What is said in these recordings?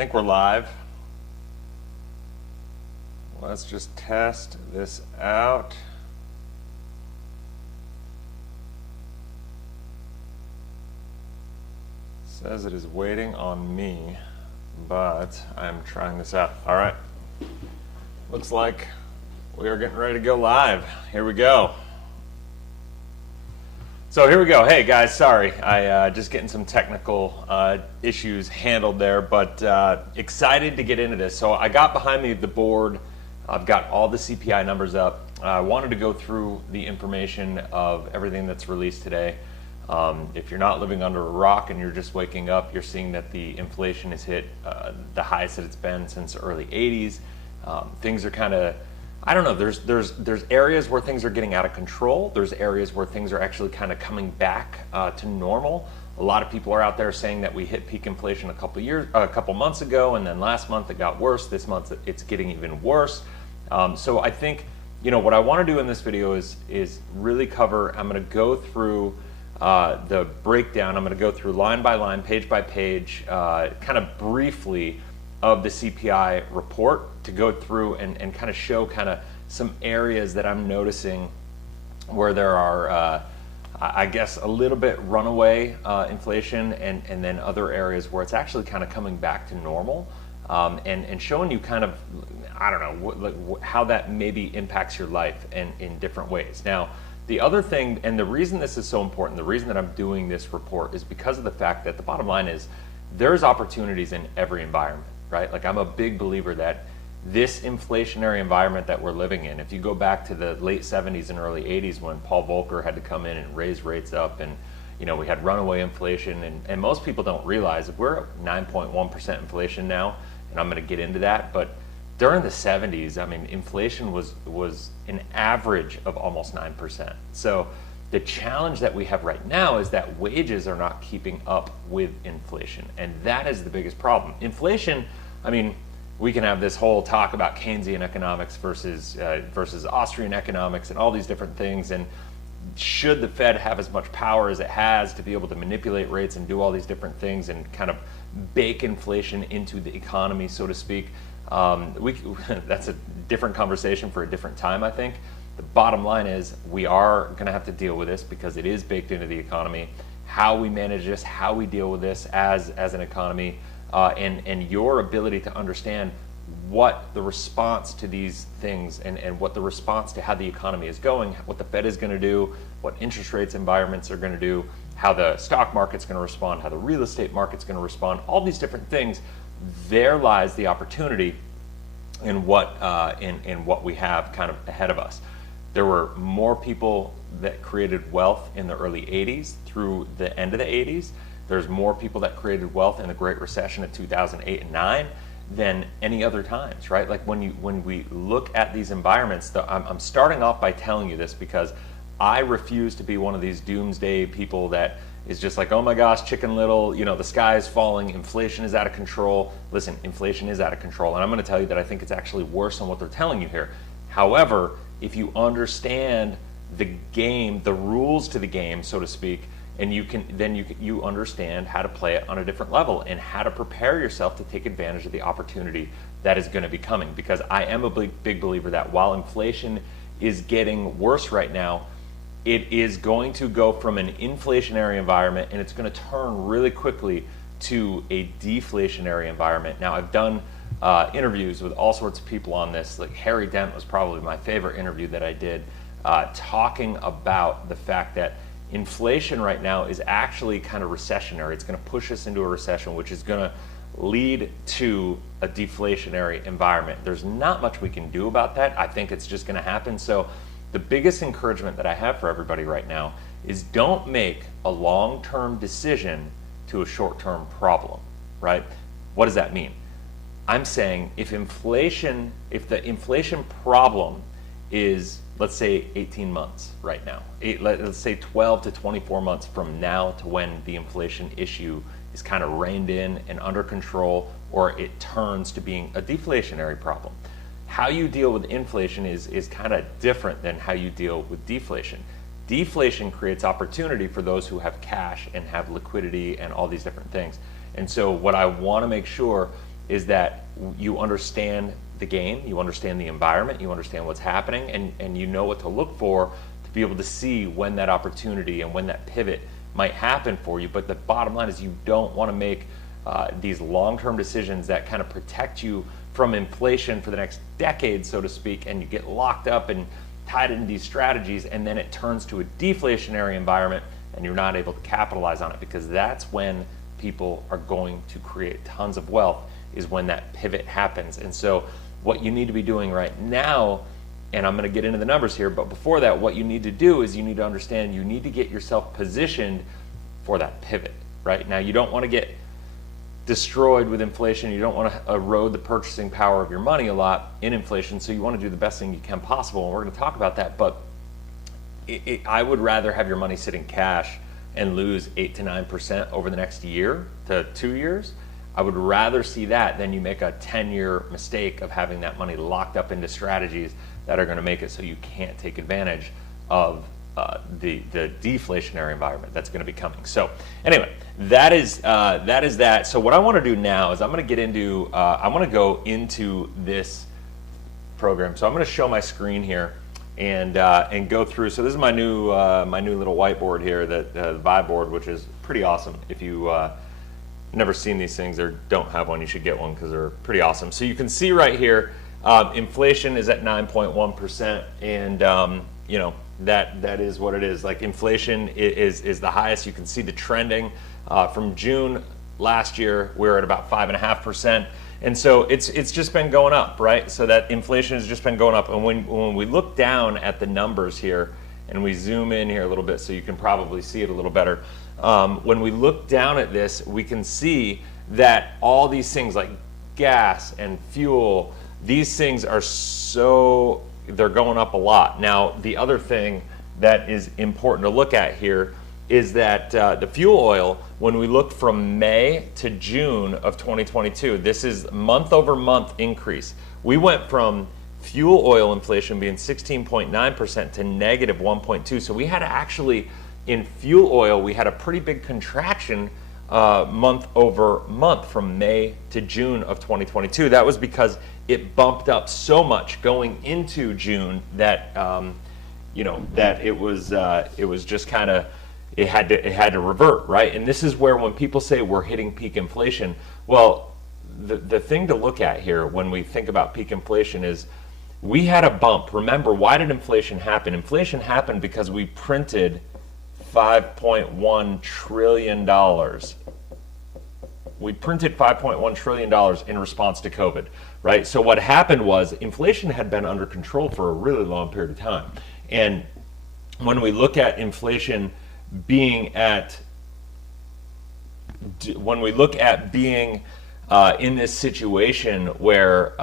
Think we're live. Let's just test this out. Says it is waiting on me, but I'm trying this out. All right. Looks like we are getting ready to go live. Here we go. So here we go. Hey guys, sorry, I just getting some technical issues handled there, but excited to get into this. So I got behind me the board. I've got all the CPI numbers up. I wanted to go through the information of everything that's released today. If you're not living under a rock and you're just waking up, you're seeing that the inflation has hit the highest that it's been since the early 80s. Things are kind of, I don't know, there's areas where things are getting out of control. There's areas where things are actually kind of coming back to normal. A lot of people are out there saying that we hit peak inflation a couple months ago, and then last month it got worse. This month it's getting even worse. So I think, you know, what I want to do in this video is really cover, I'm going to go through the breakdown. I'm going to go through line by line, page by page, kind of briefly of the CPI report to go through and kind of show kind of some areas that I'm noticing where there are, I guess, a little bit runaway inflation and then other areas where it's actually kind of coming back to normal, and showing you kind of, I don't know, how that maybe impacts your life in different ways. Now, the other thing, and the reason this is so important, the reason that I'm doing this report is because of the fact that the bottom line is there's opportunities in every environment, right? Like, I'm a big believer that this inflationary environment that we're living in, if you go back to the late 70s and early 80s when Paul Volcker had to come in and raise rates up, and you know, we had runaway inflation, and most people don't realize that we're at 9.1% inflation now, and I'm going to get into that, but during the 70s, I mean, inflation was an average of almost 9%. So the challenge that we have right now is that wages are not keeping up with inflation, and that is the biggest problem. Inflation, I mean, we can have this whole talk about Keynesian economics versus Austrian economics and all these different things, and should the Fed have as much power as it has to be able to manipulate rates and do all these different things and kind of bake inflation into the economy, so to speak. That's a different conversation for a different time, I think. The bottom line is we are going to have to deal with this because it is baked into the economy. How we manage this, how we deal with this as an economy, and your ability to understand what the response to these things and what the response to how the economy is going, what the Fed is going to do, what interest rates environments are going to do, how the stock market's going to respond, how the real estate market's going to respond, all these different things. There lies the opportunity in what we have kind of ahead of us. There were more people that created wealth in the early 80s through the end of the 80s. There's more people that created wealth in the Great Recession of 2008 and 9 than any other times, right? Like when we look at these environments, I'm starting off by telling you this because I refuse to be one of these doomsday people that is just like, oh my gosh, Chicken Little, you know, the sky is falling, inflation is out of control. Listen, inflation is out of control, and I'm going to tell you that I think it's actually worse than what they're telling you here. However, if you understand the game, the rules to the game, so to speak, and you understand how to play it on a different level and how to prepare yourself to take advantage of the opportunity that is going to be coming. Because I am a big believer that while inflation is getting worse right now, it is going to go from an inflationary environment and it's going to turn really quickly to a deflationary environment. Now, I've done interviews with all sorts of people on this. Like Harry Dent was probably my favorite interview that I did, talking about the fact that inflation right now is actually kind of recessionary. It's going to push us into a recession, which is going to lead to a deflationary environment. There's not much we can do about that. I think it's just going to happen. So the biggest encouragement that I have for everybody right now is don't make a long-term decision to a short-term problem, right? What does that mean? I'm saying if the inflation problem is, let's say, 18 months right now, let's say 12 to 24 months from now to when the inflation issue is kind of reined in and under control, or it turns to being a deflationary problem. How you deal with inflation is kind of different than how you deal with deflation. Deflation creates opportunity for those who have cash and have liquidity and all these different things. And so what I want to make sure is that you understand the game, you understand the environment, you understand what's happening, and you know what to look for to be able to see when that opportunity and when that pivot might happen for you. But the bottom line is you don't want to make these long-term decisions that kind of protect you from inflation for the next decade, so to speak, and you get locked up and tied into these strategies, and then it turns to a deflationary environment and you're not able to capitalize on it, because that's when people are going to create tons of wealth, is when that pivot happens. And so what you need to be doing right now, and I'm going to get into the numbers here, but before that, what you need to do is you need to understand you need to get yourself positioned for that pivot. Right now, you don't want to get destroyed with inflation. You don't want to erode the purchasing power of your money a lot in inflation, so you want to do the best thing you can possible, and we're going to talk about that. But I would rather have your money sit in cash and lose 8 to 9% over the next year to 2 years. I would rather see that than you make a 10-year mistake of having that money locked up into strategies that are going to make it so you can't take advantage of the deflationary environment that's going to be coming. So anyway, that is that. So what I want to do now is I'm going to get into I want to go into this program. So I'm going to show my screen here and go through. So this is my new little whiteboard here, that the Vibe board, which is pretty awesome. If you never seen these things or don't have one, you should get one because they're pretty awesome. So you can see right here, inflation is at 9.1%, and you know, that is what it is. Like, inflation is the highest. You can see the trending from June last year. We're at about 5.5%, and so it's just been going up, right? So that inflation has just been going up. And when we look down at the numbers here, and we zoom in here a little bit so you can probably see it a little better. When we look down at this, we can see that all these things like gas and fuel, these things are they're going up a lot. Now, the other thing that is important to look at here is that the fuel oil, when we look from May to June of 2022, this is month over month increase. We went from fuel oil inflation being 16.9% to negative 1.2. So we had actually, in fuel oil, we had a pretty big contraction month over month from May to June of 2022. That was because it bumped up so much going into June that that it was just kind of, it had to revert, right? And this is where, when people say we're hitting peak inflation, well, the thing to look at here when we think about peak inflation is we had a bump. Remember, why did inflation happen? Inflation happened because we printed $5.1 trillion. We printed $5.1 trillion in response to COVID, right? So what happened was inflation had been under control for a really long period of time. And when we look at inflation being in this situation where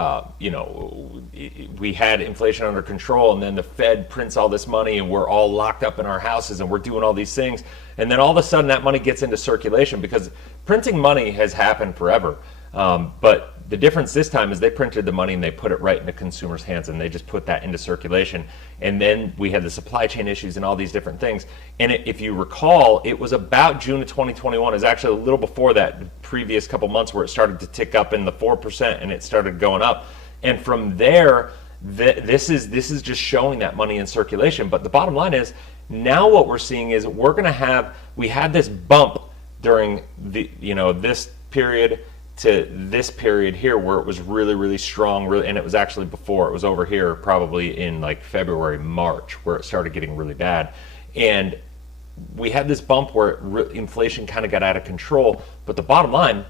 we had inflation under control, and then the Fed prints all this money, and we're all locked up in our houses, and we're doing all these things, and then all of a sudden that money gets into circulation, because printing money has happened forever. But the difference this time is they printed the money and they put it right in the consumer's hands, and they just put that into circulation. And then we had the supply chain issues and all these different things. And if you recall, it was about June of 2021. It was actually a little before that, the previous couple months, where it started to tick up in the 4%, and it started going up. And from there, this is just showing that money in circulation. But the bottom line is, now what we're seeing is we had this bump during this period to this period here, where it was really, really strong, and it was actually before. It was over here probably in like February, March, where it started getting really bad. And we had this bump where inflation kind of got out of control. But the bottom line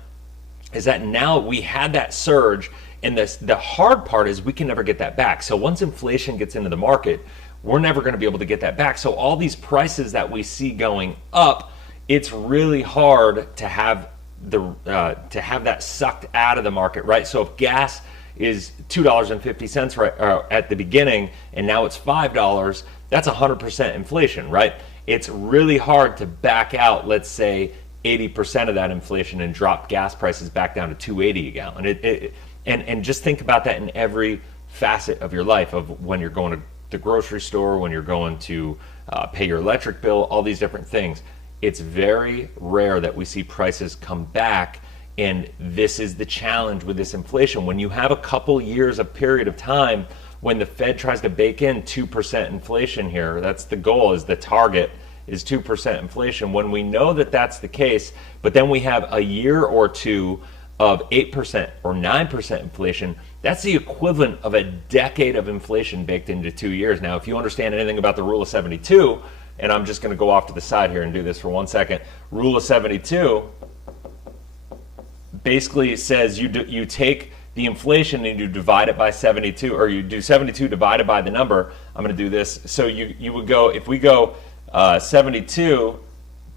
is that now we had that surge, and the hard part is we can never get that back. So once inflation gets into the market, we're never going to be able to get that back. So all these prices that we see going up, it's really hard to have that sucked out of the market, right? So if gas is $2.50 right at the beginning, and now it's $5, that's 100% inflation, right? It's really hard to back out, let's say, 80% of that inflation and drop gas prices back down to $2.80 a gallon. And just think about that in every facet of your life, of when you're going to the grocery store, when you're going to pay your electric bill, all these different things. It's very rare that we see prices come back And this is the challenge with this inflation. When you have a couple years of period of time when the Fed tries to bake in 2% inflation here, that's the goal, is the target is 2% inflation. When we know that that's the case, but then we have a year or two of 8% or 9% inflation, that's the equivalent of a decade of inflation baked into 2 years. Now, if you understand anything about the rule of 72, and I'm just going to go off to the side here and do this for 1 second. Rule of 72 basically says you take the inflation and you divide it by 72, or you do 72 divided by the number. I'm going to do this. So you would go, if we go 72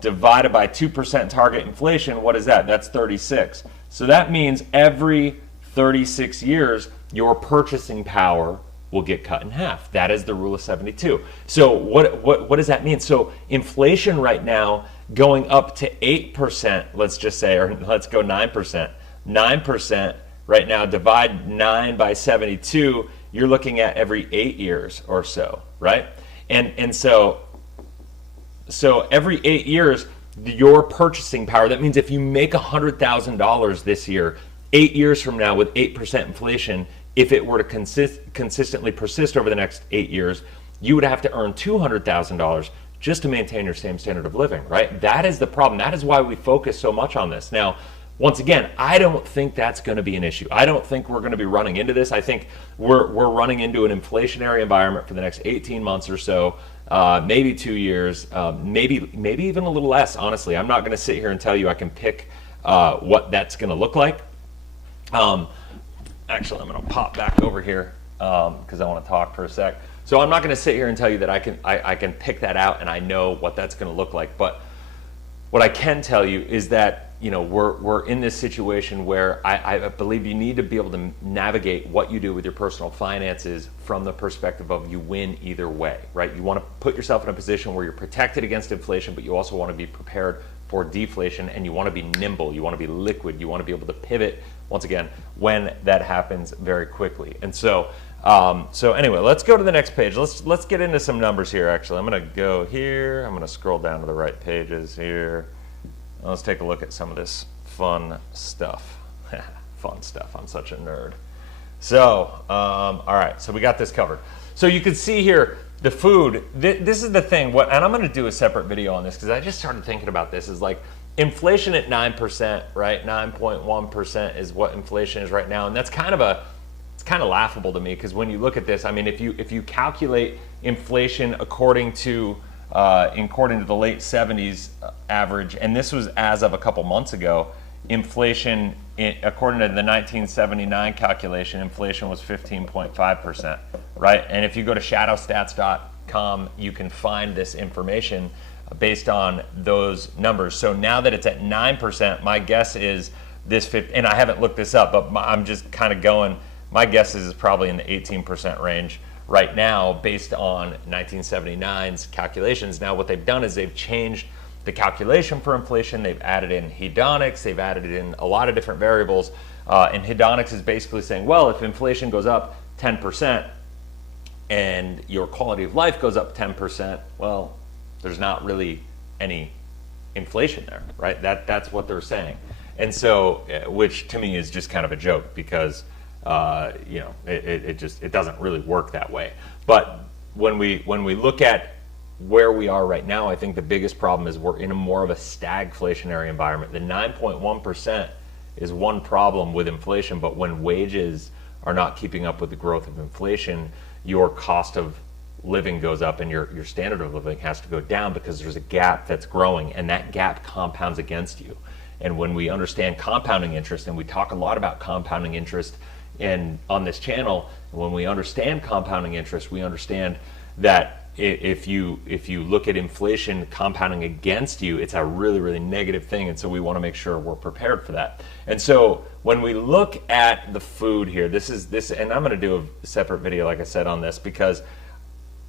divided by 2% target inflation, what is that? That's 36. So that means every 36 years, your purchasing power will get cut in half. That is the rule of 72. So what does that mean? So inflation right now going up to 8%, let's just say, or let's go 9%. 9% right now, divide 9 by 72, you're looking at every 8 years or so, right? And so every 8 years, your purchasing power, that means if you make $100,000 this year, 8 years from now with 8% inflation, if it were to consistently persist over the next 8 years, you would have to earn $200,000 just to maintain your same standard of living, right? That is the problem. That is why we focus so much on this. Now, once again, I don't think that's going to be an issue. I don't think we're going to be running into this. I think we're running into an inflationary environment for the next 18 months or so, maybe 2 years, maybe even a little less, honestly. I'm not going to sit here and tell you I can pick what that's going to look like. Actually, I'm going to pop back over here because I want to talk for a sec. So I'm not going to sit here and tell you that I can pick that out and I know what that's going to look like. But what I can tell you is that we're in this situation where I believe you need to be able to navigate what you do with your personal finances from the perspective of you win either way, right? You want to put yourself in a position where you're protected against inflation, but you also want to be prepared for deflation, and you want to be nimble, you want to be liquid, you want to be able to pivot once again when that happens very quickly. And so anyway, let's go to the next page. Let's get into some numbers here. Actually, I'm going to go here. I'm going to scroll down to the right pages here. Let's take a look at some of this fun stuff. Fun stuff. I'm such a nerd. So, all right. So we got this covered. So you can see here the food. This is the thing. And I'm going to do a separate video on this because I just started thinking about this. Is like inflation at 9%, right? 9.1% is what inflation is right now, and that's kind of it's kind of laughable to me because when you look at this, I mean, if you calculate inflation according to the late 70s average, and this was as of a couple months ago, inflation, according to the 1979 calculation, inflation was 15.5%, right? And if you go to shadowstats.com, you can find this information based on those numbers. So now that it's at 9%, my guess is and I haven't looked this up, but I'm just kind of going, my guess is it's probably in the 18% range right now based on 1979's calculations. Now what they've done is they've changed the calculation for inflation. They've added in hedonics, they've added in a lot of different variables, and hedonics is basically saying, well, if inflation goes up 10% and your quality of life goes up 10%, well, there's not really any inflation there, right? That's what they're saying. And so, which to me is just kind of a joke because it doesn't really work that way. But when we look at where we are right now, I think the biggest problem is we're in a more of a stagflationary environment. The 9.1% is one problem with inflation, but when wages are not keeping up with the growth of inflation, your cost of living goes up and your standard of living has to go down because there's a gap that's growing, and that gap compounds against you. And when we understand compounding interest, and we talk a lot about compounding interest on this channel, when we understand compounding interest, we understand that if you look at inflation compounding against you, it's a really, really negative thing. And so we want to make sure we're prepared for that. And so when we look at the food here, this, and I'm going to do a separate video, like I said, on this, because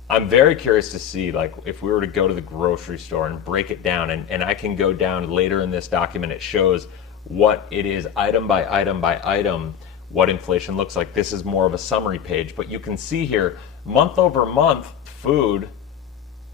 I'm very curious to see, like, if we were to go to the grocery store and break it down, and I can go down later in this document, it shows what it is item by item by item, what inflation looks like. This is more of a summary page, but you can see here, month over month, food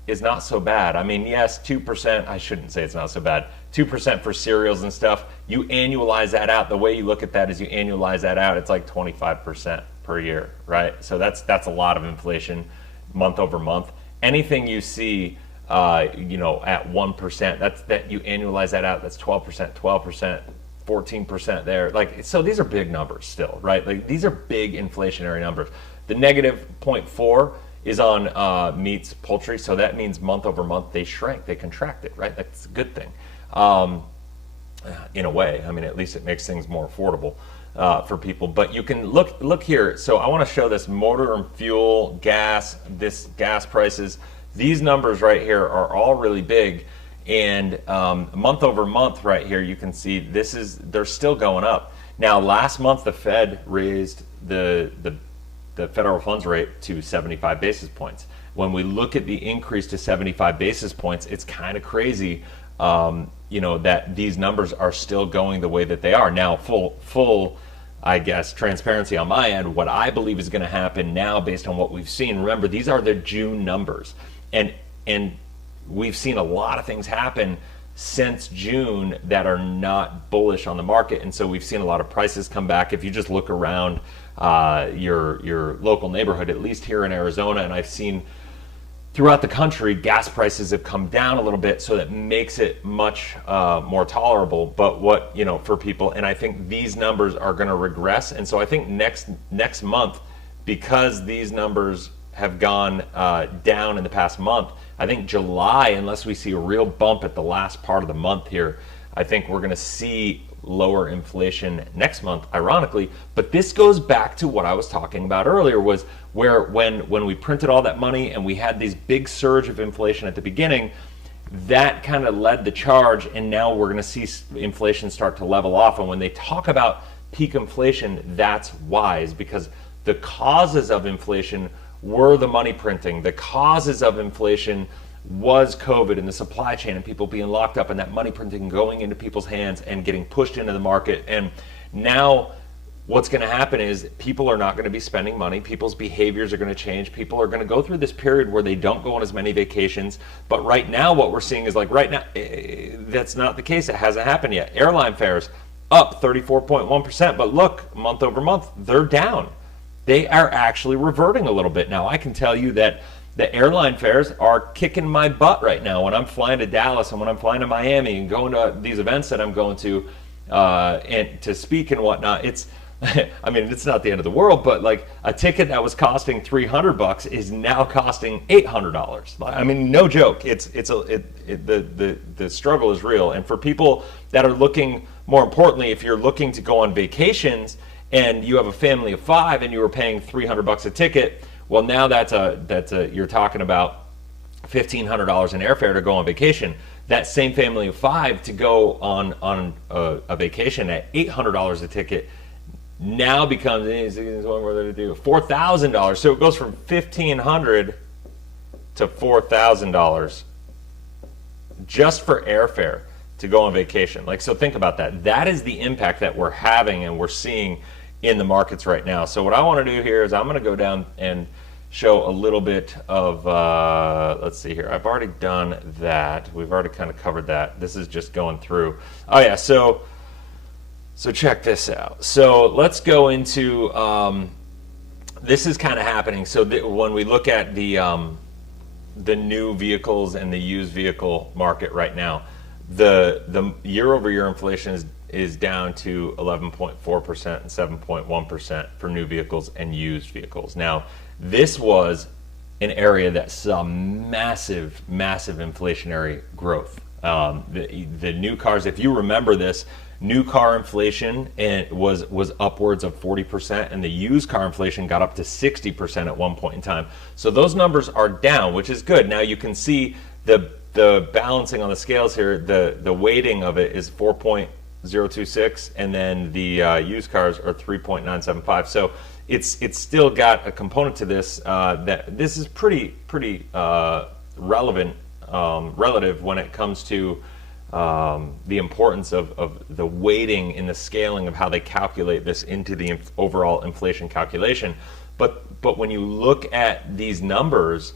is not so bad. I mean, yes, 2%, I shouldn't say it's not so bad. 2% for cereals and stuff. You annualize that out. The way you look at that is you annualize that out. It's like 25% per year, right? So that's a lot of inflation month over month. Anything you see, at 1%, that you annualize that out. That's 12%, 12%, 14% there. Like, so these are big numbers still, right? Like, these are big inflationary numbers. The negative 0.4 is on meats, poultry. So that means month over month they shrank, they contracted, right? That's a good thing. In a way, I mean, at least it makes things more affordable for people. But you can look here. So I want to show this motor and fuel, gas prices. These numbers right here are all really big, and month over month right here, you can see they're still going up. Now, last month the Fed raised the federal funds rate to 75 basis points. When we look at the increase to 75 basis points, it's kind of crazy, that these numbers are still going the way that they are. Now, full, I guess, transparency on my end, what I believe is going to happen now based on what we've seen. Remember, these are the June numbers, and we've seen a lot of things happen since June that are not bullish on the market, and so we've seen a lot of prices come back. If you just look around your local neighborhood, at least here in Arizona, and I've seen throughout the country, gas prices have come down a little bit, so that makes it much more tolerable. But for people, and I think these numbers are going to regress, and so I think next month, because these numbers have gone down in the past month, I think July, unless we see a real bump at the last part of the month here, I think we're going to see lower inflation next month, ironically. But this goes back to what I was talking about earlier, was where when we printed all that money and we had these big surge of inflation at the beginning, that kind of led the charge, and now we're going to see inflation start to level off. And when they talk about peak inflation, that's wise, because the causes of inflation were the money printing. The causes of inflation was COVID and the supply chain and people being locked up, and that money printing going into people's hands and getting pushed into the market. And now what's going to happen is people are not going to be spending money. People's behaviors are going to change. People are going to go through this period where they don't go on as many vacations. But right now what we're seeing is, like, right now, that's not the case. It hasn't happened yet. Airline fares up 34.1%, but look, month over month, they're down. They are actually reverting a little bit. Now, I can tell you that the airline fares are kicking my butt right now when I'm flying to Dallas and when I'm flying to Miami and going to these events that I'm going to and to speak and whatnot. It's, I mean, it's not the end of the world, but like a ticket that was costing $300 is now costing $800. I mean, no joke. The struggle is real. And for people that are looking, more importantly, if you're looking to go on vacations and you have a family of 5 and you were paying $300 a ticket, well, now you're talking about $1,500 in airfare to go on vacation. That same family of 5 to go on a vacation at $800 a ticket now becomes $4,000. So it goes from $1,500 to $4,000 just for airfare to go on vacation. Like, so think about that. That is the impact that we're having and we're seeing in the markets right now. So what I want to do here is I'm going to go down and show a little bit of, let's see here. I've already done that. We've already kind of covered that. This is just going through. Oh yeah, so check this out. So let's go into, this is kind of happening. So when we look at the new vehicles and the used vehicle market right now, the year-over-year inflation is down to 11.4% and 7.1% for new vehicles and used vehicles. Now, this was an area that saw massive inflationary growth. The new cars, if you remember this, new car inflation was upwards of 40%, and the used car inflation got up to 60% at one point in time. So those numbers are down, which is good. Now you can see the balancing on the scales here. The weighting of it is 4.026, and then the used cars are 3.975. So it's still got a component to this that this is pretty relevant relative when it comes to the importance of the weighting in the scaling of how they calculate this into the overall inflation calculation. But when you look at these numbers,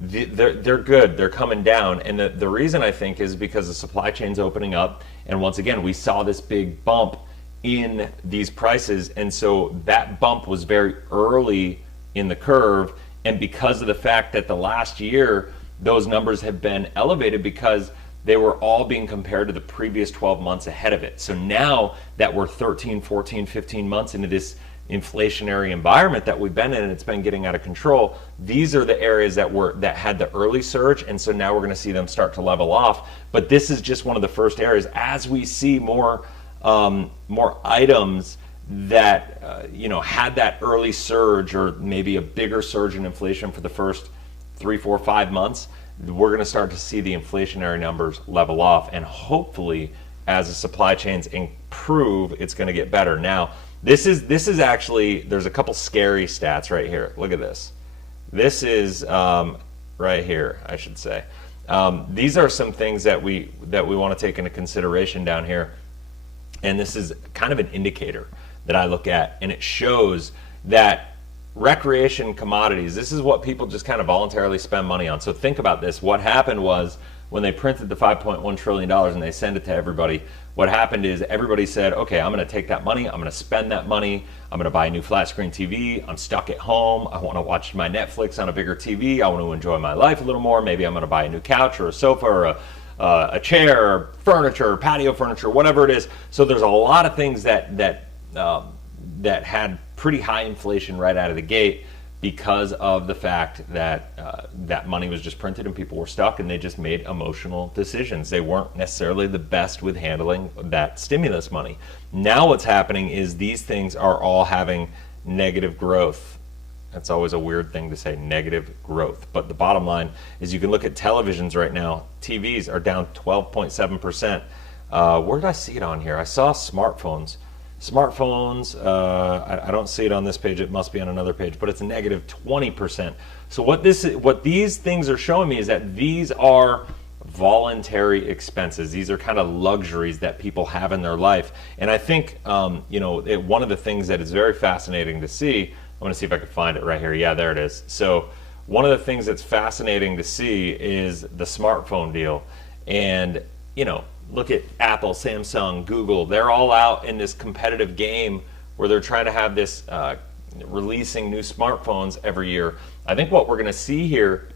they're good. They're coming down, and the reason I think is because the supply chain's opening up, and once again we saw this big bump in these prices, and so that bump was very early in the curve, and because of the fact that the last year those numbers have been elevated because they were all being compared to the previous 12 months ahead of it. So now that we're 13, 14, 15 months into this inflationary environment that we've been in, and it's been getting out of control, these are the areas that had the early surge, and so now we're going to see them start to level off. But this is just one of the first areas. As we see more items that had that early surge, or maybe a bigger surge in inflation for the first 3, 4, 5 months, we're going to start to see the inflationary numbers level off, and hopefully as the supply chains improve, it's going to get better. Now, this is actually, there's a couple scary stats right here. Look at this. This is right here, I should say. These are some things that we want to take into consideration down here, and this is kind of an indicator that I look at, and it shows that recreation commodities, this is what people just kind of voluntarily spend money on. So think about this. What happened was, when they printed the $5.1 trillion and they sent it to everybody, what happened is everybody said, okay, I'm going to take that money, I'm going to spend that money, I'm going to buy a new flat screen TV, I'm stuck at home, I want to watch my Netflix on a bigger TV, I want to enjoy my life a little more, maybe I'm going to buy a new couch or a sofa or a chair or furniture, patio furniture, whatever it is. So there's a lot of things that had pretty high inflation right out of the gate, because of the fact that that money was just printed and people were stuck, and they just made emotional decisions. They weren't necessarily the best with handling that stimulus money. Now what's happening is these things are all having negative growth. That's always a weird thing to say, negative growth. But the bottom line is, you can look at televisions right now. TVs are down 12.7%. Where did I see it on here? I saw smartphones. I don't see it on this page, it must be on another page, but it's a negative 20%. So what these things are showing me is that these are voluntary expenses. These are kind of luxuries that people have in their life. And I think one of the things that is very fascinating to see, I'm going to see if I can find it right here. Yeah, there it is. So one of the things that's fascinating to see is the smartphone deal. And look at Apple, Samsung, Google. They're all out in this competitive game where they're trying to have this releasing new smartphones every year. I think what we're going to see here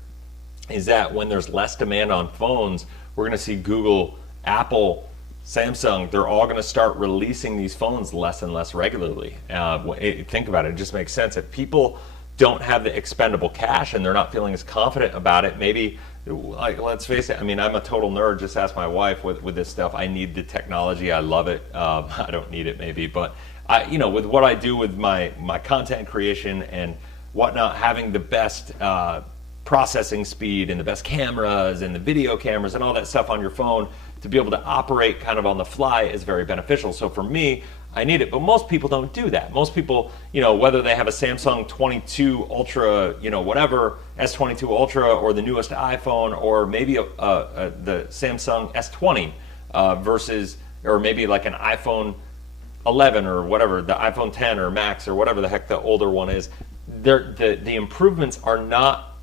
is that when there's less demand on phones, we're going to see Google, Apple, Samsung, they're all going to start releasing these phones less and less regularly. Think about it. It just makes sense. If people don't have the expendable cash and they're not feeling as confident about it, maybe, like, let's face it, I mean, I'm a total nerd. Just ask my wife with this stuff. I need the technology. I love it. I don't need it maybe, but with what I do with my content creation and whatnot, having the best processing speed and the best cameras and the video cameras and all that stuff on your phone to be able to operate kind of on the fly is very beneficial. So for me, I need it, but most people don't do that. Most people, whether they have a Samsung 22 Ultra, whatever, S22 Ultra, or the newest iPhone, or maybe the Samsung S20 versus, or maybe like an iPhone 11 or whatever, the iPhone 10 or Max or whatever the heck the older one is, the improvements are not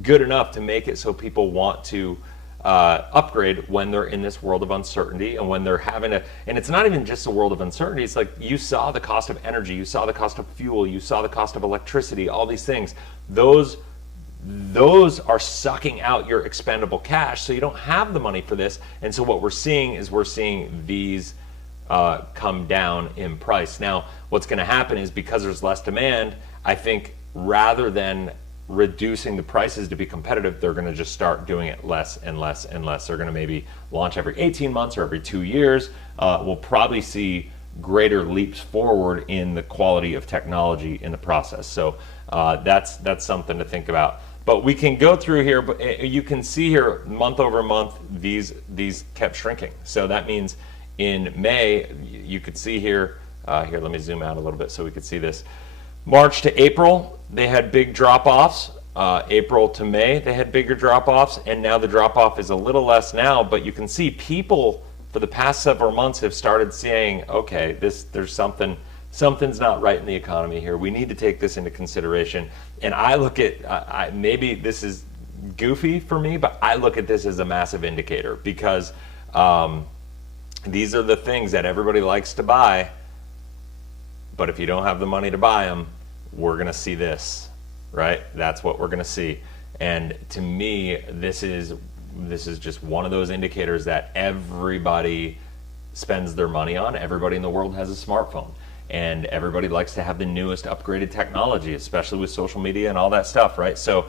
good enough to make it so people want to upgrade when they're in this world of uncertainty, and when they're having and it's not even just a world of uncertainty. It's like, you saw the cost of energy, you saw the cost of fuel, you saw the cost of electricity, all these things. Those are sucking out your expendable cash, so you don't have the money for this. And so what we're seeing is these come down in price. Now, what's going to happen is, because there's less demand, I think rather than reducing the prices to be competitive, they're going to just start doing it less and less and less. They're going to maybe launch every 18 months or every 2 years. We'll probably see greater leaps forward in the quality of technology in the process. So that's something to think about. But we can go through here, but you can see here, month over month, these kept shrinking. So that means in May, you could see here, let me zoom out a little bit so we could see this. March to April, they had big drop-offs. April to May, they had bigger drop-offs, and now the drop-off is a little less now, but you can see people for the past several months have started saying, okay, there's something's not right in the economy here. We need to take this into consideration. And I look at, maybe this is goofy for me, but I look at this as a massive indicator because these are the things that everybody likes to buy. But if you don't have the money to buy them, we're going to see this, right? That's what we're going to see. And to me, this is just one of those indicators that everybody spends their money on. Everybody in the world has a smartphone, and everybody likes to have the newest upgraded technology, especially with social media and all that stuff, right? So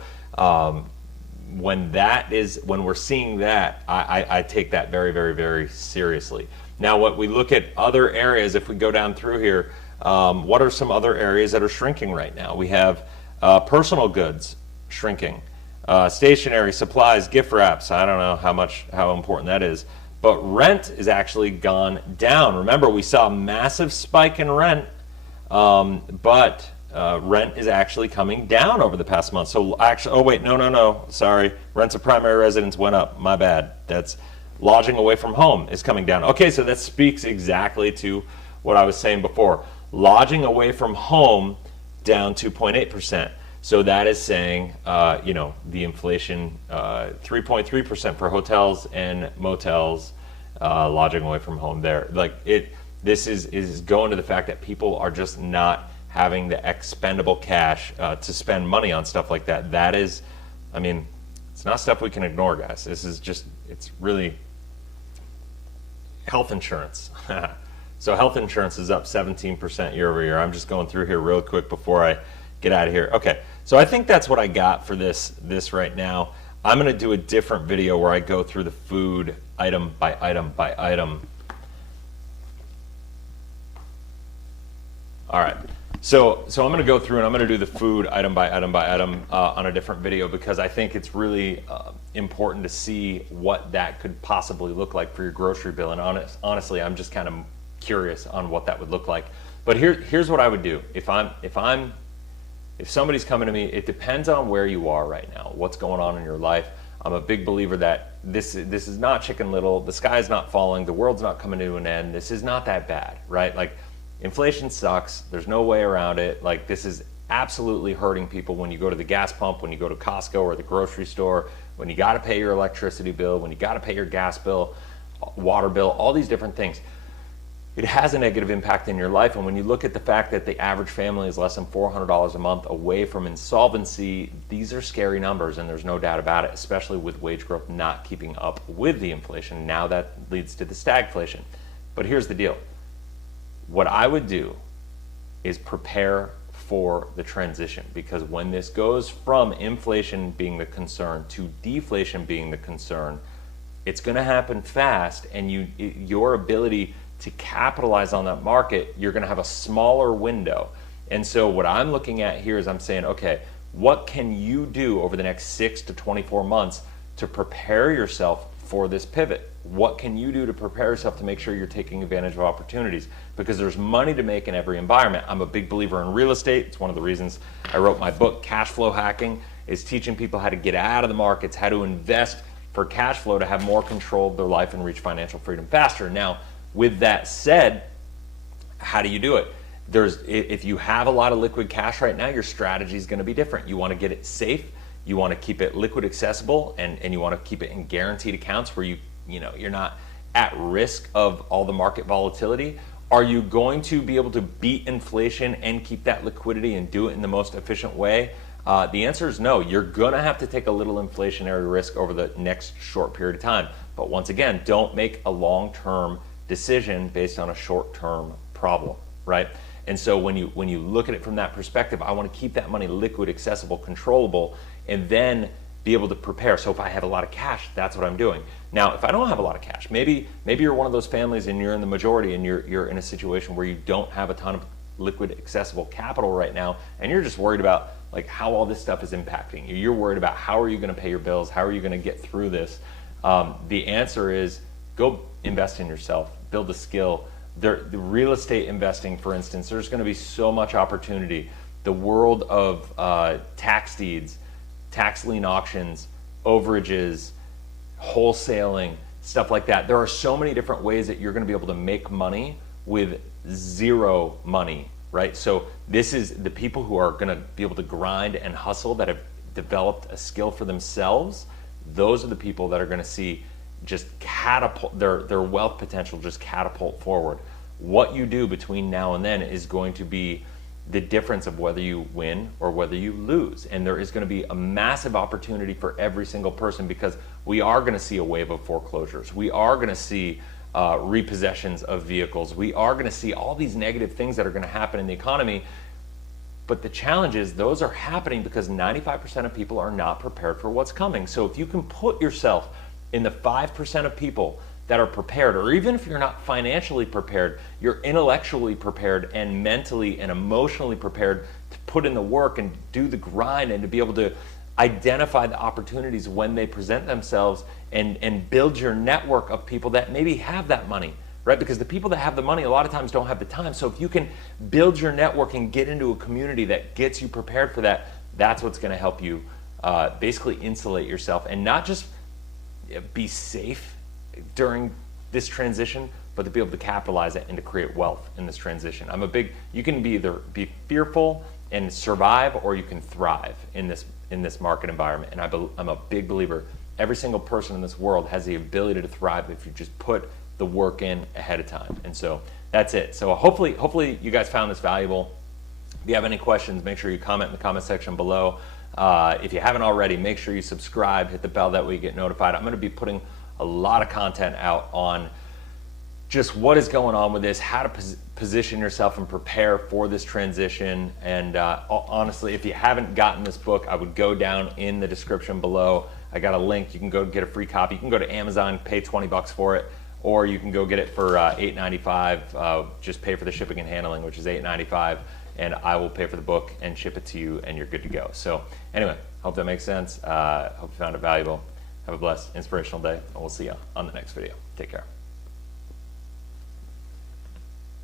when we're seeing that, I take that very, very, very seriously. Now, what we look at other areas, if we go down through here, what are some other areas that are shrinking right now? We have personal goods shrinking, stationery, supplies, gift wraps. I don't know how important that is, but rent is actually gone down. Remember, we saw a massive spike in rent, but rent is actually coming down over the past month. So actually, oh wait, no, sorry, rents of primary residence went up. My bad. That's lodging away from home is coming down. Okay, so that speaks exactly to what I was saying before. Lodging away from home down 2.8%. So that is saying, the inflation, 3.3% for hotels and motels, lodging away from home there. This is going to the fact that people are just not having the expendable cash to spend money on stuff like that. That is, it's not stuff we can ignore, guys. This is just, it's really health insurance. So health insurance is up 17% year over year. I'm just going through here real quick before I get out of here. Okay, so I think that's what I got for this right now. I'm going to do a different video where I go through the food item by item by item. All right, so I'm going to go through and I'm going to do the food item by item by item on a different video because I think it's really important to see what that could possibly look like for your grocery bill. And honestly, I'm just kind of curious on what that would look like. But here's what I would do if somebody's coming to me. It depends on where you are right now, what's going on in your life. I'm a big believer that this is not Chicken Little. The sky is not falling. The world's not coming to an end. This is not that bad, right? Like, inflation sucks. There's no way around it. Like, this is absolutely hurting people when you go to the gas pump, when you go to Costco or the grocery store, when you got to pay your electricity bill, when you got to pay your gas bill, water bill, all these different things. It has a negative impact in your life. And when you look at the fact that the average family is less than $400 a month away from insolvency, these are scary numbers, and there's no doubt about it, especially with wage growth not keeping up with the inflation. Now that leads to the stagflation. But here's the deal. What I would do is prepare for the transition, because when this goes from inflation being the concern to deflation being the concern, it's going to happen fast, and your ability to capitalize on that market, you're going to have a smaller window. And so what I'm looking at here is I'm saying, okay, what can you do over the next 6 to 24 months to prepare yourself for this pivot? What can you do to prepare yourself to make sure you're taking advantage of opportunities? Because there's money to make in every environment. I'm a big believer in real estate. It's one of the reasons I wrote my book, Cash Flow Hacking, is teaching people how to get out of the markets, how to invest for cash flow to have more control of their life and reach financial freedom faster. Now, with that said, how do you do it? If you have a lot of liquid cash right now, your strategy is going to be different. You want to get it safe, you want to keep it liquid accessible, and you want to keep it in guaranteed accounts where you're not at risk of all the market volatility. Are you going to be able to beat inflation and keep that liquidity and do it in the most efficient way? The answer is no. You're going to have to take a little inflationary risk over the next short period of time. But once again, don't make a long-term decision based on a short-term problem, right? And so when you look at it from that perspective, I want to keep that money liquid, accessible, controllable, and then be able to prepare. So if I have a lot of cash, that's what I'm doing. Now, if I don't have a lot of cash, maybe you're one of those families and you're in the majority and you're in a situation where you don't have a ton of liquid, accessible capital right now, and you're just worried about like how all this stuff is impacting you. You're worried about how are you going to pay your bills? How are you going to get through this? The answer is go invest in yourself, build a skill. The real estate investing, for instance, there's going to be so much opportunity. The world of tax deeds, tax lien auctions, overages, wholesaling, stuff like that. There are so many different ways that you're going to be able to make money with zero money, right? So this is the people who are going to be able to grind and hustle, that have developed a skill for themselves, those are the people that are going to see just catapult their wealth potential, just catapult forward. What you do between now and then is going to be the difference of whether you win or whether you lose. And there is going to be a massive opportunity for every single person, because we are going to see a wave of foreclosures. We are going to see repossessions of vehicles. We are going to see all these negative things that are going to happen in the economy. But the challenge is those are happening because 95% of people are not prepared for what's coming. So if you can put yourself in the 5% of people that are prepared, or even if you're not financially prepared, you're intellectually prepared and mentally and emotionally prepared to put in the work and do the grind and to be able to identify the opportunities when they present themselves, and build your network of people that maybe have that money, right? Because the people that have the money a lot of times don't have the time. So if you can build your network and get into a community that gets you prepared for that, that's what's going to help you basically insulate yourself and not just be safe during this transition, but to be able to capitalize it and to create wealth in this transition. You can either be fearful and survive, or you can thrive in this market environment. And I'm a big believer, every single person in this world has the ability to thrive if you just put the work in ahead of time. And so that's it. So hopefully you guys found this valuable. If you have any questions, make sure you comment in the comment section below. If you haven't already, make sure you subscribe, hit the bell, that way you get notified. I'm going to be putting a lot of content out on just what is going on with this, how to position yourself and prepare for this transition. And honestly, if you haven't gotten this book, I would go down in the description below. I got a link. You can go get a free copy. You can go to Amazon, pay $20 for it, or you can go get it for $8.95. Just pay for the shipping and handling, which is $8.95, and I will pay for the book and ship it to you, and you're good to go. So anyway, hope that makes sense. Hope you found it valuable. Have a blessed, inspirational day, and we'll see you on the next video. Take care.